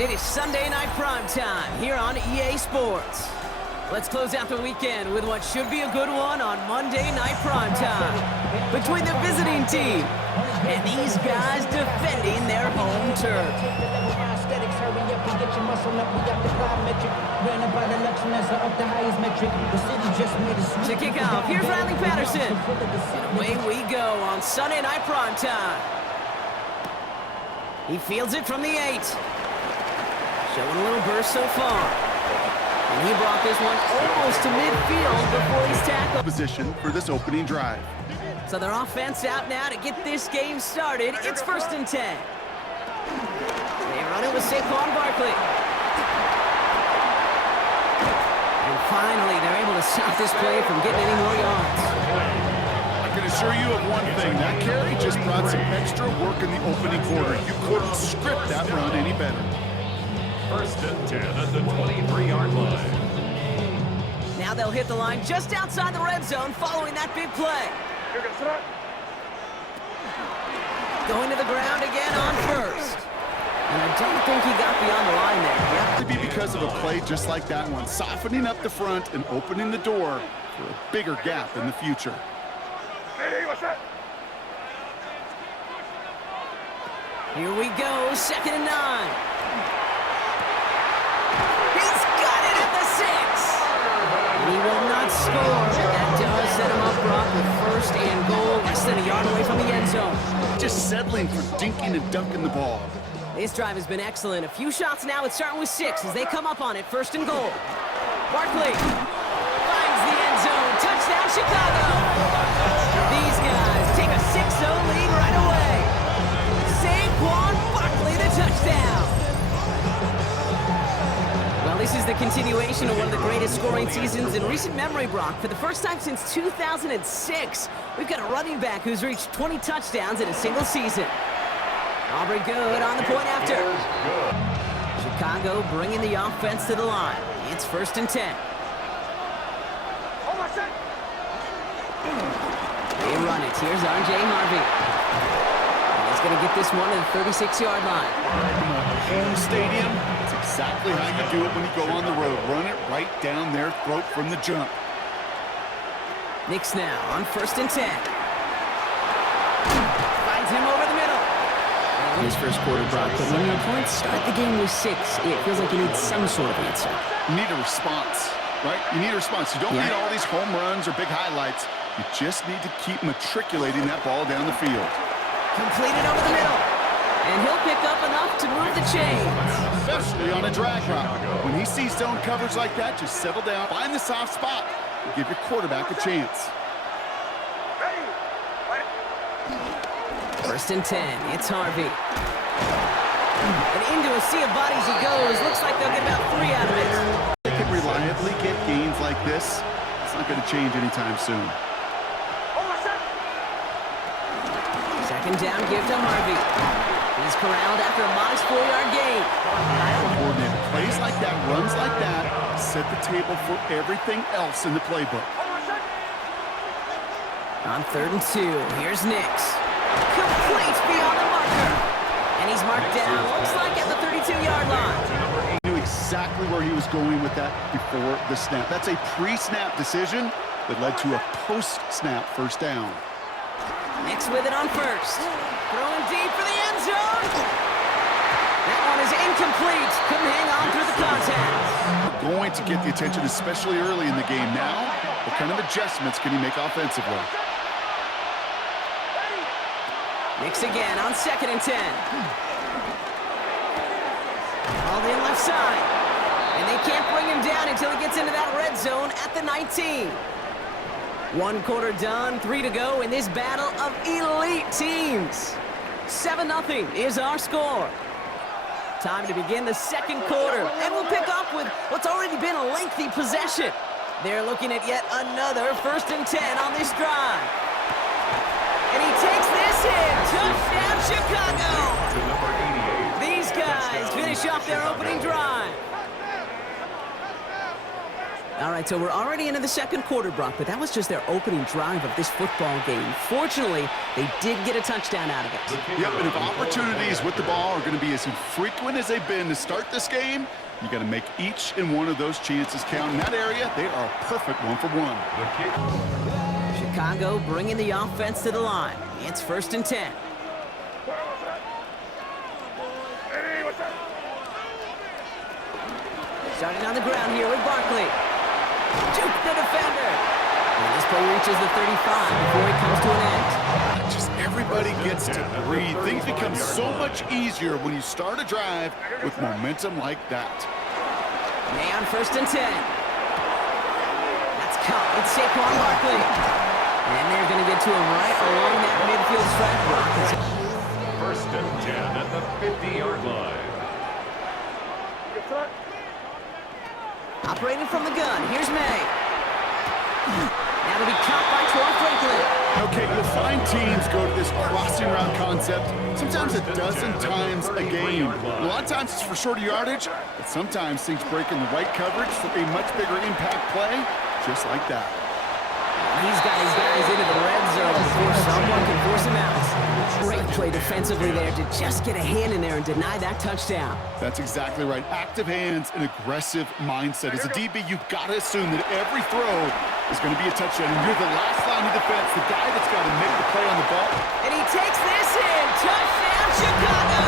It is Sunday night primetime here on EA Sports. Let's close out the weekend with what should be a good one on Monday night primetime between the visiting team and these guys defending their home turf. To kick off, here's Riley Patterson. And away we go on Sunday night primetime. He fields it from the 8. Showing a little burst so far. And he brought this one almost to midfield before he's tackled. Position for this opening drive. So their offense out now to get this game started. It's 1st and 10. They run it with Saquon Barkley. And finally, they're able to stop this play from getting any more yards. I can assure you of one thing. That carry just brought some extra work in the opening quarter. You couldn't script that run any better. 1st and 10 at the 23-yard line. Now they'll hit the line just outside the red zone following that big play. Going to the ground again on 1st. And I don't think he got beyond the line there. It has to be because of a play just like that one, softening up the front and opening the door for a bigger gap in the future. Here we go, 2nd and 9. He's got it at the 6. And he will not score. That does set him up, Brock, with 1st and goal, less than a yard away from the end zone. Just settling for dinking and dunking the ball. This drive has been excellent. A few shots now. It's starting with 6 as they come up on it. 1st and goal. Barkley finds the end zone. Touchdown, Chicago. These guys take a 6-0 lead right away. Saquon Barkley, the touchdown. Well, this is the continuation of one of the greatest scoring seasons in recent memory, Brock. For the first time since 2006, we've got a running back who's reached 20 touchdowns in a single season. Aubrey good on the point after. Chicago bringing the offense to the line. It's 1st and 10. They run it. Here's R.J. Harvey. And he's going to get this one to the 36-yard line. Home stadium, it's exactly how you do it when you go on the road. Run it right down their throat from the jump. Knicks now on 1st and 10. Finds him over the middle. In his first quarter, Brock, but when your opponents start the game with 6, it feels like you need some sort of answer. You need a response, right? You need a response. You don't need all these home runs or big highlights. You just need to keep matriculating that ball down the field. Completed over the middle. And he'll pick up enough to move the chains. Especially on a drag route. When he sees zone coverage like that, just settle down, find the soft spot, and give your quarterback a chance. 1st and 10, it's Harvey. And into a sea of bodies he goes. Looks like they'll get about 3 out of it. They can reliably get gains like this. It's not going to change anytime soon. 2nd down, give to Harvey. He's corralled after a modest 4-yard gain. Coordinated plays like that, runs like that, set the table for everything else in the playbook. On 3rd and 2, here's Nix. Complete beyond the marker. And he's marked down, looks like at the 32-yard line. He knew exactly where he was going with that before the snap. That's a pre-snap decision that led to a post-snap 1st down. Nix with it on 1st. Throwing deep for the end zone. That one is incomplete. Couldn't hang on through the contact. Going to get the attention, especially early in the game. Now, what kind of adjustments can he make offensively? Nix again on 2nd and 10. All in left side. And they can't bring him down until he gets into that red zone at the 19. 1 quarter done, 3 to go in this battle of elite teams. 7-0 is our score. Time to begin the 2nd quarter, and we'll pick up with what's already been a lengthy possession. They're looking at yet another 1st and 10 on this drive. And he takes this in. Touchdown, Chicago! These guys finish off their opening drive. All right, so we're already into the second quarter, Brock, but that was just their opening drive of this football game. Fortunately, they did get a touchdown out of it. Yep, and if opportunities with the ball are going to be as infrequent as they've been to start this game, you got to make each and one of those chances count. In that area, they are a perfect 1-for-1. Chicago bringing the offense to the line. It's 1st and 10. Starting on the ground here with Barkley. Juke the defender. And this play reaches the 35 before it comes to an end. Just everybody gets to breathe. Things become so much easier when you start a drive with momentum like that. May on 1st and 10. That's caught. It's Saquon Barkley. And they're going to get to him right along that midfield stripe block. 1st and 10 at the 50-yard line. Operating from the gun, here's May. That'll be caught by Troy Franklin. Okay, you'll find teams go to this crossing route concept sometimes a dozen times a game. A lot of times it's for shorter yardage, but sometimes things break in the right coverage for a much bigger impact play, just like that. He's got his guys into the red zone before someone can force him out. Great play defensively there to just get a hand in there and deny that touchdown. That's exactly right. Active hands and aggressive mindset. As a DB, you've got to assume that every throw is going to be a touchdown. And you're the last line of defense, the guy that's got to make the play on the ball. And he takes this in. Touchdown, Chicago!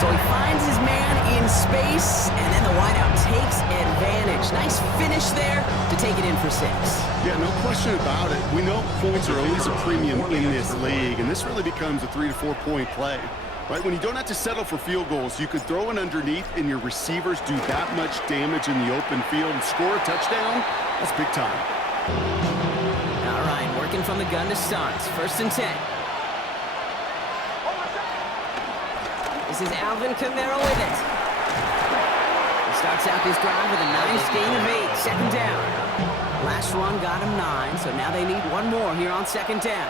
So he finds his man in space, and then the wideout takes advantage. Nice finish there to take it in for 6. Yeah, no question about it. We know points are always a premium in this league, and this really becomes a 3 to 4 point play. Right, when you don't have to settle for field goals, you could throw it underneath and your receivers do that much damage in the open field and score a touchdown. That's big time. All right, working from the gun to start. 1st and 10. This is Alvin Kamara with it. He starts out this drive with a nice gain of 8. 2nd down. Last run got him 9, so now they need one more here on 2nd down.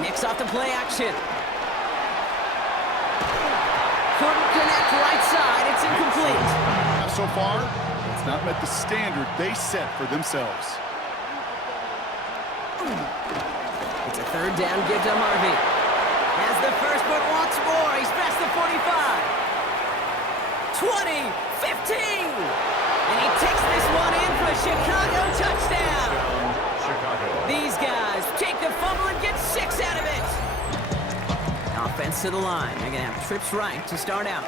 Nicks off the play action. Couldn't connect right side. It's incomplete. So far, it's not met the standard they set for themselves. It's a 3rd down give to Harvey. Has the first, but wants more. He's past the 45. 20, 15. And he takes this one in for a Chicago touchdown. Chicago. These guys take the fumble and get 6 out of it. Offense to the line. They're going to have trips right to start out.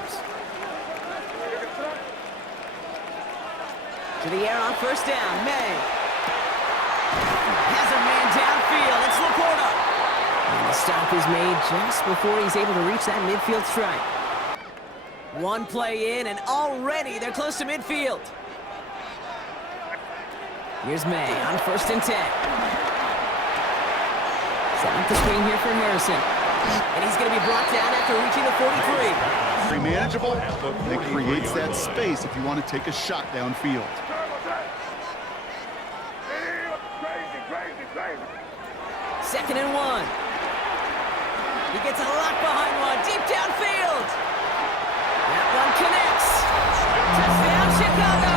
To the air on 1st down. May. Has a man downfield. It's Laporta. And the stop is made just before he's able to reach that midfield stripe. One play in, and already they're close to midfield. Here's May on 1st and 10. Setting up the screen here for Harrison. And he's going to be brought down after reaching the 43. Very manageable. It creates that space if you want to take a shot downfield. 2nd and 1. He gets a lock behind one, deep downfield. That one connects. Touchdown, Chicago.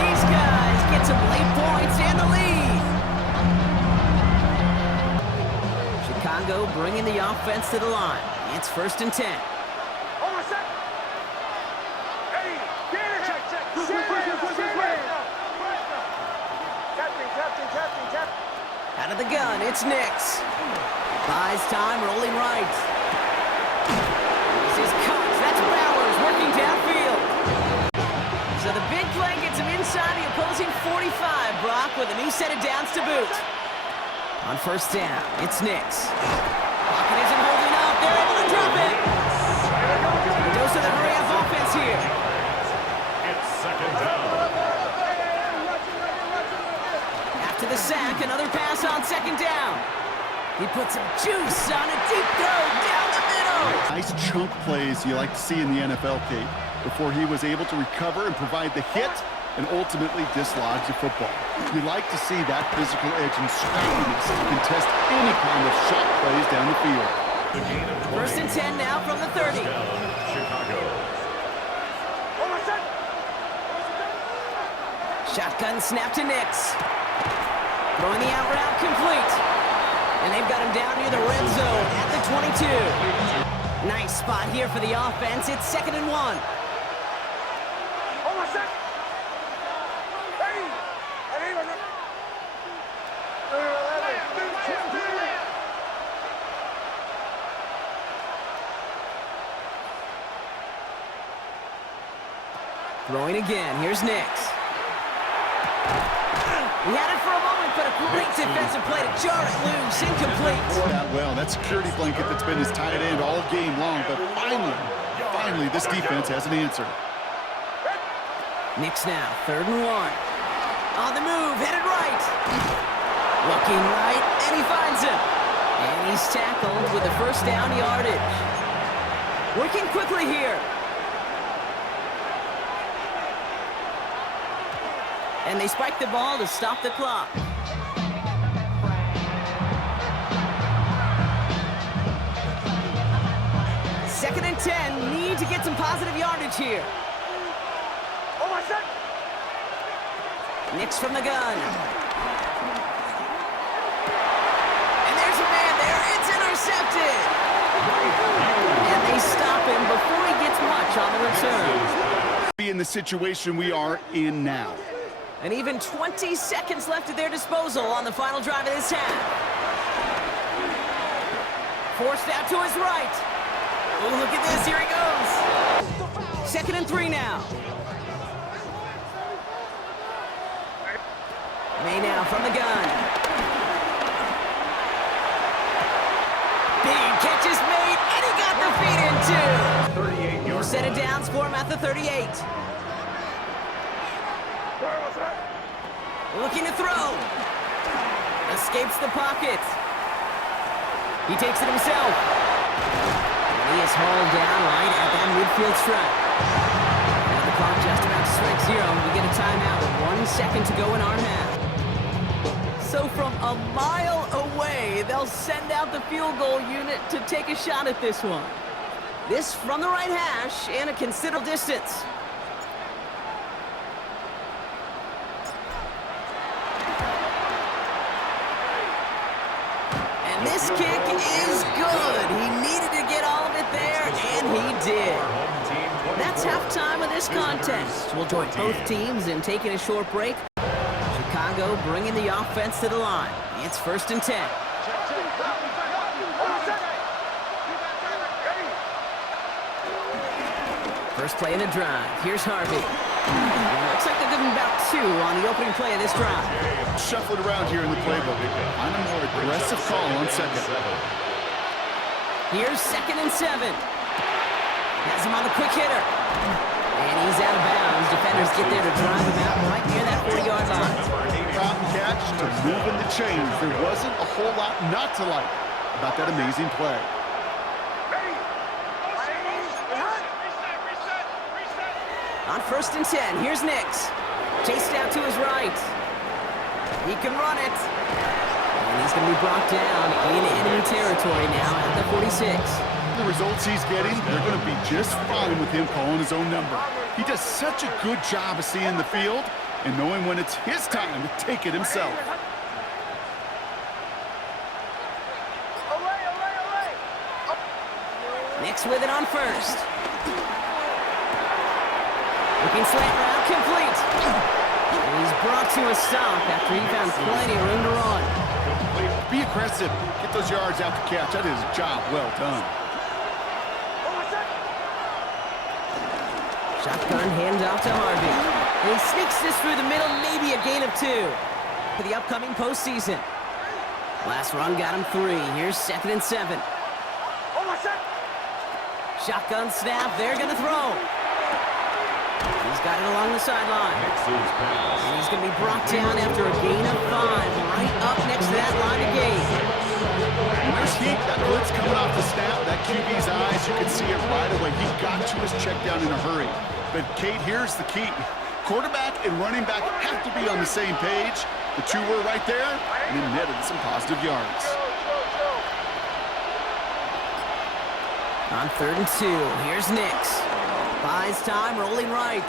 These guys get some late points and the lead. Chicago bringing the offense to the line. It's 1st and 10. Out of the gun, it's Nicks. Buys time, rolling right. This is Cox, that's Bowers working downfield. So the big play gets him inside the opposing 45, Brock, with a new set of downs to boot. On 1st down, it's Nicks. Pocket isn't holding up, they're able to drop it. A dose of the hurry-up offense here. It's 2nd down. After the sack, another pass on 2nd down. He puts some juice on a deep throw down the middle. Nice chunk plays you like to see in the NFL, Kate. Before he was able to recover and provide the hit, and ultimately dislodge the football. You like to see that physical edge and scrappiness to contest any kind of shot plays down the field. First and 10 now from the 30. Chicago. Shotgun snap to Nix. Throwing the out route complete. And they've got him down near the red zone at the 22. Nice spot here for the offense. It's 2nd and 1. Throwing again. Here's Nix. He had it for a moment, but a great defensive play to jar it loose. Incomplete. That well, that security blanket that's been his tight end all game long, but finally, this defense has an answer. Nix now, 3rd and 1. On the move, headed right. Looking right, and he finds him. And he's tackled with the first down yardage. Working quickly here. And they spike the ball to stop the clock. Second and 10, need to get some positive yardage here. Nix from the gun. And there's a man there. It's intercepted. And they stop him before he gets much on the return. Be in the situation we are in now. And even 20 seconds left at their disposal on the final drive of this half. Forced out to his right. Oh, look at this. Here he goes. 2nd and 3 now. May now from the gun. Big catch is made, and he got the feet in too. 38 Set it down for him at the 38. Looking to throw. Escapes the pocket. He takes it himself. And he is hauled down right at that midfield stripe. And the clock just about to strike 0. We get a timeout with 1 second to go in our half. So from a mile away, they'll send out the field goal unit to take a shot at this one. This from the right hash and a considerable distance. And this kick is good. He needed to get all of it there, and he did. That's halftime of this contest. We'll join both teams in taking a short break. Chicago bringing the offense to the line. It's 1st and 10. First play of the drive. Here's Harvey. Looks like they're giving about 2 on the opening play of this drive. Shuffle it around here in the playbook. On a more aggressive call on 2nd. Here's 2nd and 7. Has him on the quick hitter. And he's out of bounds. Defenders get there to drive him out right near that 40-yard line. Fountain catch to moving the chains. There wasn't a whole lot not to like about that amazing play. On 1st and 10, here's Nix. Chased out to his right. He can run it. And he's going to be brought down in enemy territory now at the 46. The results he's getting, they're going to be just fine with him calling his own number. He does such a good job of seeing the field and knowing when it's his time to take it himself. Nix with it on 1st. Looking slant route complete. And he's brought to a stop after he found plenty of room to run. Be aggressive. Get those yards out to catch. That is a job well done. Shotgun handoff to Harvey. And he sneaks this through the middle, maybe a gain of 2 for the upcoming postseason. Last run got him 3. Here's 2nd and 7. Shotgun snap. They're going to throw. He's got it along the sideline. And he's going to be brought down after a gain of 5 right up next to that line of gain. And there's heat. That blitz coming off the snap. That QB's eyes, you can see it right away. He got to his check down in a hurry. But Kate, here's the key. Quarterback and running back have to be on the same page. The two were right there, and it netted some positive yards. On 3rd and 2, here's Nix. Buys time, rolling right.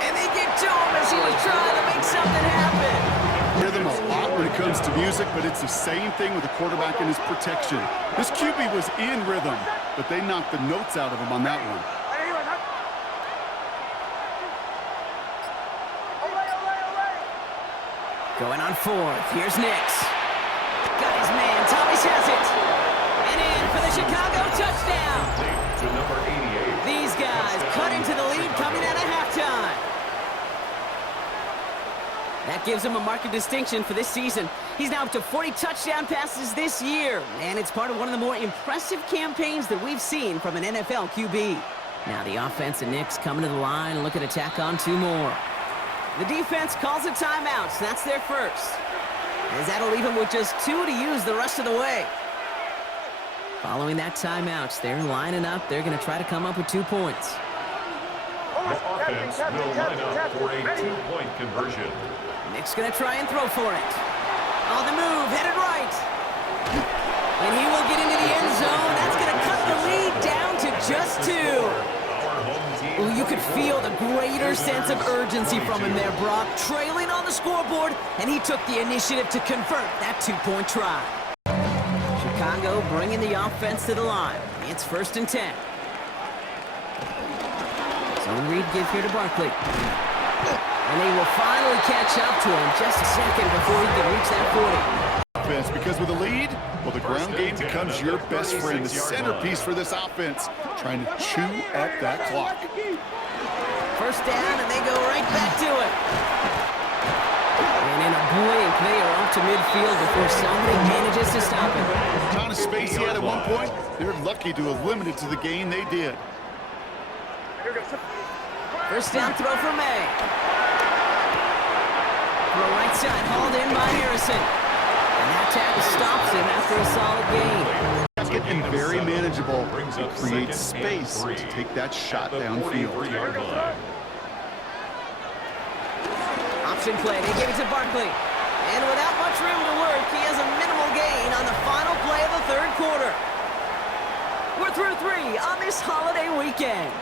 And they get to him as he was trying to make something happen. Rhythm a lot when it comes to music, but it's the same thing with the quarterback and his protection. This QB was in rhythm, but they knocked the notes out of him on that one. Going on 4th, here's Nix. Got his man, Thomas has it. And in for the Chicago touchdown. To number 88. These guys cut into the lead coming out of halftime. That gives him a mark of distinction for this season. He's now up to 40 touchdown passes this year, and it's part of one of the more impressive campaigns that we've seen from an NFL QB. Now the offense and Nix coming to the line and looking to tack on 2 more. The defense calls a timeout, so that's their first. As that'll leave him with just 2 to use the rest of the way. Following that timeout, they're lining up. They're going to try to come up with 2 points. The offense will line up for a 2-point conversion. Nick's going to try and throw for it. On the move, headed right. And he will get into the end zone. That's going to cut the lead down to just 2. Well, you could feel the greater sense of urgency from him there, Brock. Trailing on the scoreboard, and he took the initiative to convert that 2-point try. Chicago bringing the offense to the line. It's 1st and 10. Zone read give here to Barkley. And they will finally catch up to him just a second before he can reach that 40. Because with a lead, well, the ground game becomes your best friend, the centerpiece for this offense, trying to chew at that clock. 1st down, and they go right back to it. And in a blink, they are off to midfield before somebody manages to stop it. The amount of space he had at one point, they're lucky to have limited to the gain they did. 1st down throw for May. Throw right side, hauled in by Harrison. And that tackle stops him after a solid gain. And very manageable. It creates space to take that shot downfield. Option play, they give it to Barkley. And without much room to work, he has a minimal gain on the final play of the 3rd quarter. We're through 3 on this holiday weekend.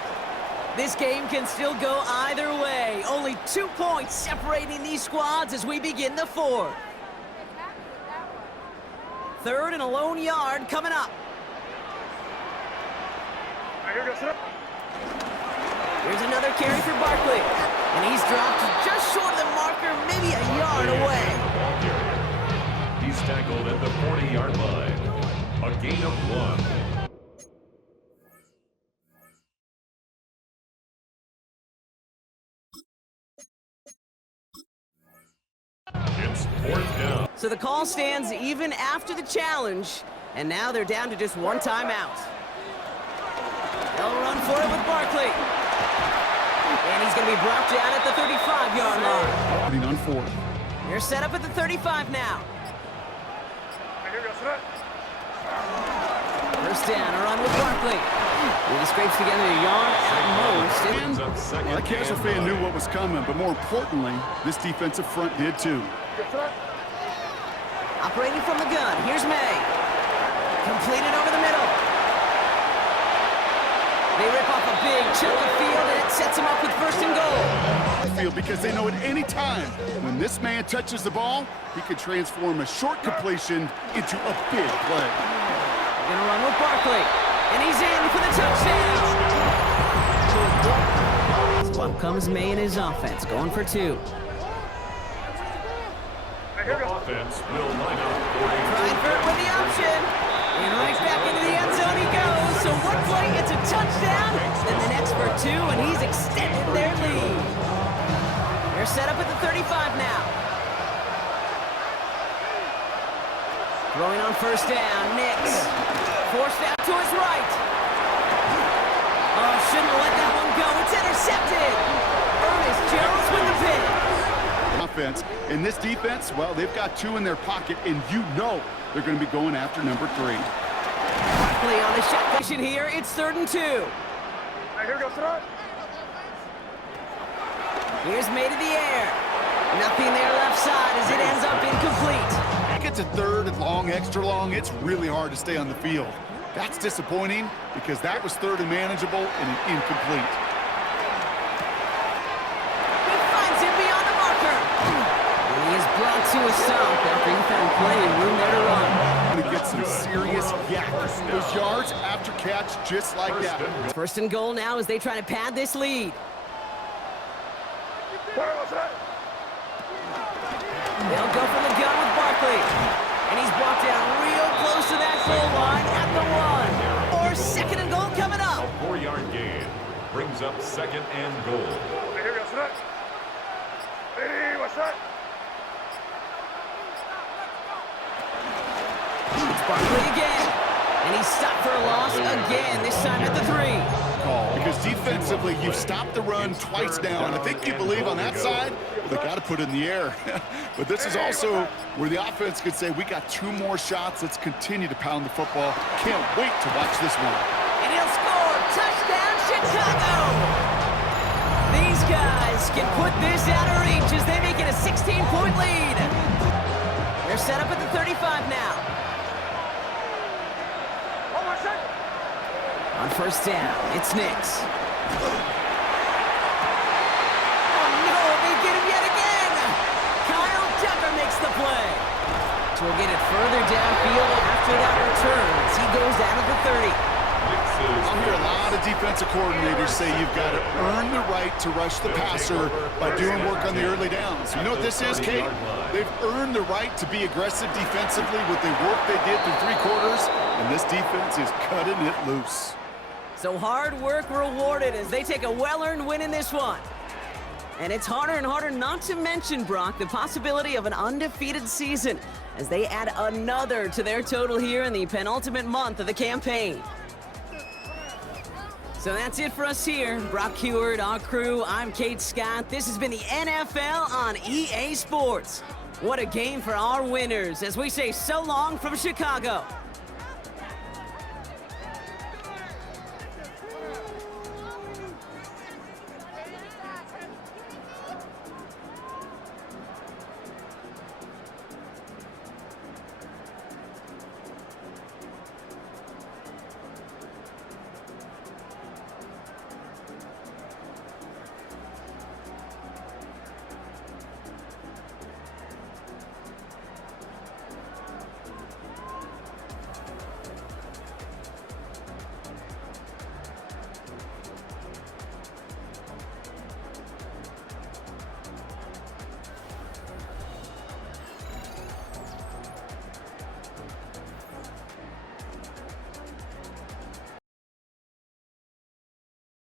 This game can still go either way. Only 2 points separating these squads as we begin the 4th. 3rd and a lone yard coming up. Here's another carry for Barkley. And he's dropped just short of the marker, maybe a yard away. He's tackled at the 40-yard line. A gain of 1. It's 4th down. So the call stands even after the challenge, and now they're down to just 1 timeout. They'll run for it with Barkley. And he's going to be brought down at the 35-yard line. Putting on 4th. They're set up at the 35 now. 1st down, a run with Barkley. He scrapes together a yard at most. Well, that Kansas fan knew what was coming, but more importantly, this defensive front did too. Operating from the gun, here's May. Completed over the middle. They rip off a big chunk of field, and it sets them up with 1st and goal. Field because they know at any time when this man touches the ball, he can transform a short completion into a big play. They're gonna run with Barkley, and he's in for the touchdown. So up comes May and his offense, going for 2. The offense will line up for a Bradford with the option. And right back into the end zone he goes. So one play, it's a touchdown. Then the next for 2, and he's extended their lead. They're set up at the 35 now. Throwing on 1st down, Nix. Forced out to his right. Oh, shouldn't have let that one go. It's intercepted. Ernest Jones with the pick. Offense. In this defense, well, they've got 2 in their pocket, and you know they're going to be going after number 3. Barkley on the shot position here. It's 3rd and 2. Here's made in the air. Nothing there left side as it ends up incomplete. You get to third and long, extra long, it's really hard to stay on the field. That's disappointing because that was third and manageable and an incomplete. He finds him beyond the marker. And he is brought to a stop after he found plenty of room there to run. Going to get some serious yak. Those yards after catch just like that. First and goal now as they try to pad this lead. They'll go for the gun with Barkley. And he's brought down real close to that goal line at the 1. Or second and goal coming up. A 4-yard gain brings up second and goal. It's Barkley again. And he's stopped for a loss again, this time at the 3. Because defensively, you've stopped the run twice now, and I think you believe on that side, they got to put it in the air. But this is also where the offense could say, we got 2 more shots. Let's continue to pound the football. Can't wait to watch this one. And he'll score. Touchdown, Chicago! These guys can put this out of reach as they make it a 16-point lead. They're set up at the 35 now. On first down, it's Knicks. Oh no, they get him yet again! Kyle Tucker makes the play. So we'll get it further downfield after that return as he goes down to the 30. I'll hear a lot of defensive coordinators say you've got to earn the right to rush the passer by doing work on the early downs. You know what this is, Kate? They've earned the right to be aggressive defensively with the work they did through 3 quarters, and this defense is cutting it loose. So hard work rewarded as they take a well-earned win in this one. And it's harder and harder not to mention, Brock, the possibility of an undefeated season as they add another to their total here in the penultimate month of the campaign. So that's it for us here. Brock Heward, our crew, I'm Kate Scott. This has been the NFL on EA Sports. What a game for our winners as we say so long from Chicago.